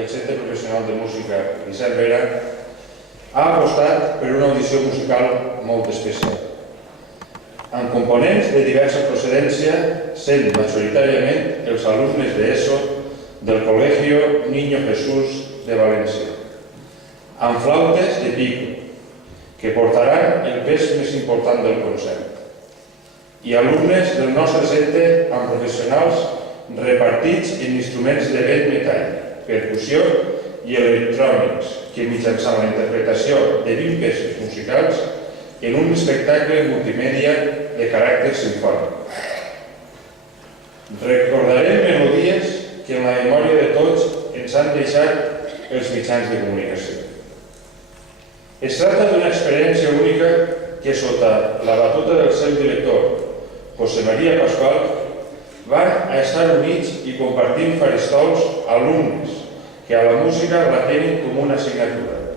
i el Centre Professional de Música Vicent Vera ha apostat per una audició musical molt especial, amb components de diversa procedència, sent majoritàriament els alumnes d'ESO del Colegio Niño Jesús de València, amb flautes de pico, que portaran el pes més important del concert, i alumnes del nostre centre amb professionals repartits en instruments de vent metàl·lic, percussió i electrònics, que mitjançant la interpretació de 20 peces musicals en un espectacle multimèdia de caràcter simfònic. Recordarem melodies que en la memòria de tots ens han deixat els mitjans de comunicació. Es tracta d'una experiència única que, sota la batuta del seu director, José María Pascual, van a estar units i compartint faristols alumnes que a la música la tenen com una assignatura,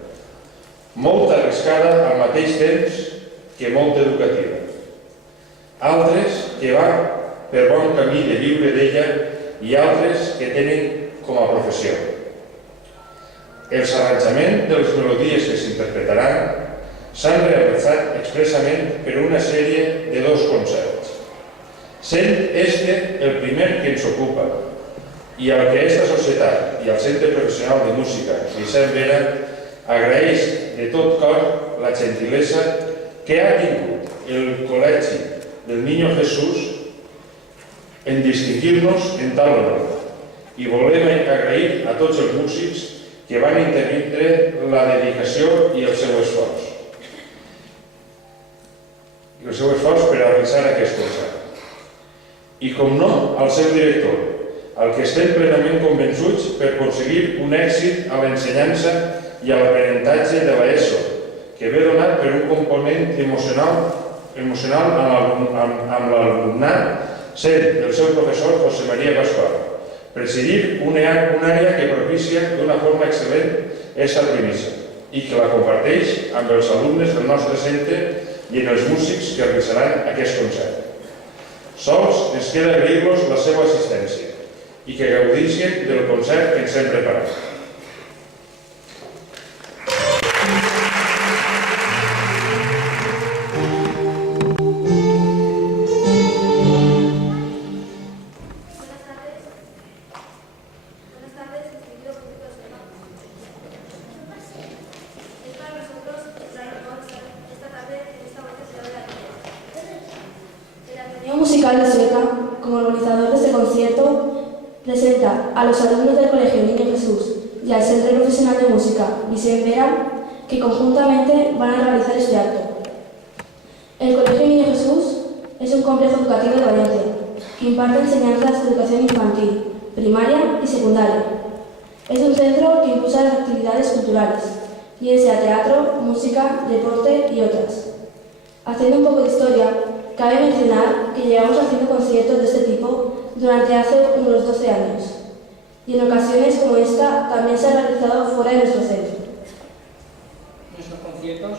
molt arriscada al mateix temps que molt educativa. Altres que van per bon camí de viure d'ella i altres que tenen com a professió. Els arranjaments de les melodies que s'interpretaran s'han realitzat expressament per una sèrie de 2 concerts, sent este el primer que ens ocupa i al que esta societat i el Centre Professional de Música Vicent Vera agraeix de tot cor la gentilesa que ha tingut el Col·legi del Niño Jesús en distingir-nos en tal honor, i volem agrair a tots els músics que van intervindre la dedicació i el seu esforç. Per a realitzar aquest concert. I, com no, al seu director, al que estem plenament convençuts per aconseguir un èxit a l'ensenyança i a l'aprenentatge de l'ESO, que ve donat per un component emocional amb l'alumnat, sent el seu professor José María Pascual, presidir una àrea que propicia d'una forma excel·lent aquesta premissa i que la comparteix amb els alumnes del nostre centre i en els músics que realitzaran aquest concert. Sols ens queda agrair-los la seva assistència i que gaudissin del concert que ens hem preparat. Musical de Sueca, como organizador de este concierto, presenta a los alumnos del Colegio Niño Jesús y al Centro Profesional de Música Vicent Vera, que conjuntamente van a realizar este acto. El Colegio Niño Jesús es un complejo educativo de Valencia que imparte enseñanzas de educación infantil, primaria y secundaria. Es un centro que impulsa las actividades culturales, ya sea teatro, música, deporte y otras. Haciendo un poco de historia, cabe mencionar que llevamos haciendo conciertos de este tipo durante hace unos 12 años, y en ocasiones como esta también se ha realizado fuera de nuestro centro. Nuestros conciertos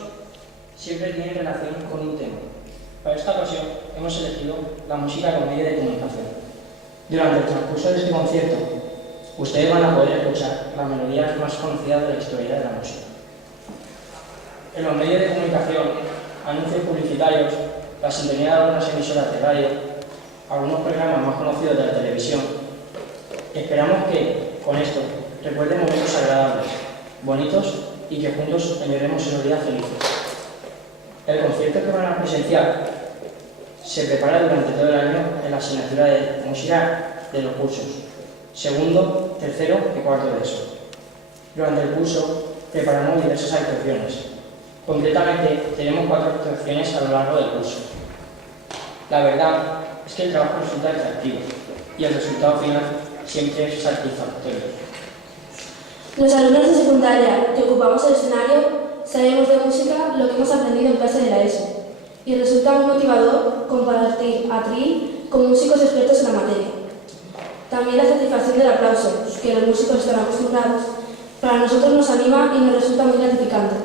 siempre tienen relación con un tema. Para esta ocasión hemos elegido la música como medio de comunicación. Durante el transcurso de este concierto, ustedes van a poder escuchar las melodías más conocidas de la historia de la música. En los medios de comunicación, anuncios publicitarios, la sintonía de algunas emisoras de radio, algunos programas más conocidos de la televisión. Esperamos que, con esto, recuerden momentos agradables, bonitos y que juntos añoremos esos días felices. El concierto que van a presenciar se prepara durante todo el año en la asignatura de música de los cursos segundo, tercero y cuarto de ESO. Durante el curso preparamos diversas actuaciones. Concretamente, tenemos 4 actuaciones a lo largo del curso. La verdad es que el trabajo resulta atractivo y el resultado final siempre es satisfactorio. Los alumnos de secundaria que ocupamos el escenario sabemos de música lo que hemos aprendido en clase de la ESO y resulta muy motivador compartir atril con músicos expertos en la materia. También la satisfacción del aplauso, que los músicos están acostumbrados, para nosotros nos anima y nos resulta muy gratificante.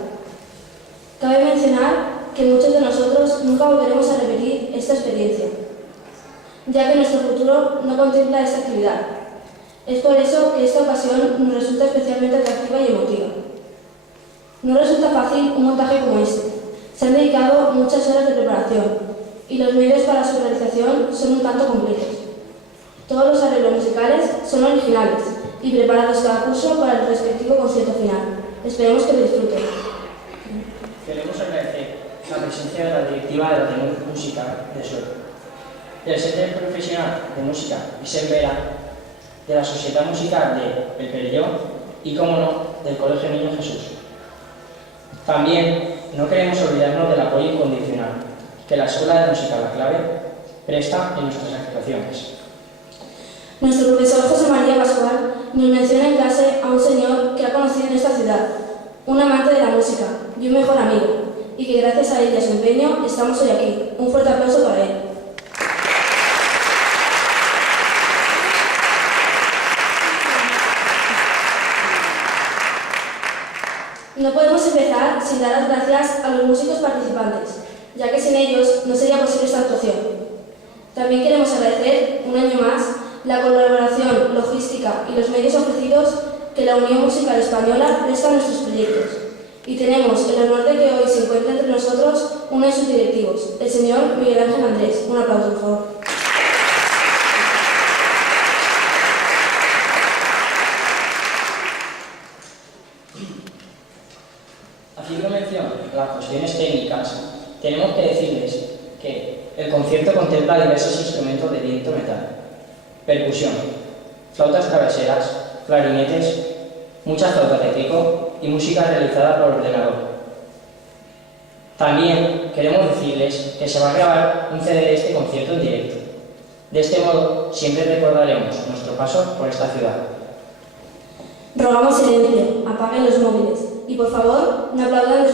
Cabe mencionar que muchos de nosotros nunca volveremos a repetir esta experiencia, ya que nuestro futuro no contempla esta actividad. Es por eso que esta ocasión nos resulta especialmente atractiva y emotiva. No resulta fácil un montaje como este. Se han dedicado muchas horas de preparación y los medios para su realización son un tanto complejos. Todos los arreglos musicales son originales y preparados cada curso para el respectivo concierto final. Esperemos que lo disfruten. Queremos agradecer la presencia de la directiva de la Ateneo Musical de Sueca, del Centre Profesional de Música Vicent Vera, de la Sociedad Musical de El Perelló y, como no, del Colegio Niño Jesús. También no queremos olvidarnos del apoyo incondicional que la Escuela de Música La Clave presta en nuestras actuaciones. Nuestro profesor José María Pascual nos menciona en clase a un señor que ha conocido en esta ciudad, un amante de la música y un mejor amigo, y que gracias a él y a su empeño estamos hoy aquí. Un fuerte aplauso para él. No podemos empezar sin dar las gracias a los músicos participantes, ya que sin ellos no sería posible esta actuación. También queremos agradecer, un año más, la colaboración, logística y los medios ofrecidos que la Unión Musical Española presta a nuestros proyectos. Y tenemos el honor de que hoy se encuentre entre nosotros uno de sus directivos, el señor Miguel Ángel Andrés. Un aplauso, por favor. Haciendo mención a las cuestiones técnicas, tenemos que decirles que el concierto contempla diversos instrumentos de viento metal, percusión, flautas traveseras, clarinetes, muchas flautas de pico y música realizada por ordenador. También queremos decirles que se va a grabar un CD de este concierto en directo. De este modo, siempre recordaremos nuestro paso por esta ciudad. Rogamos silencio, apaguen los móviles y por favor no aplaudan después.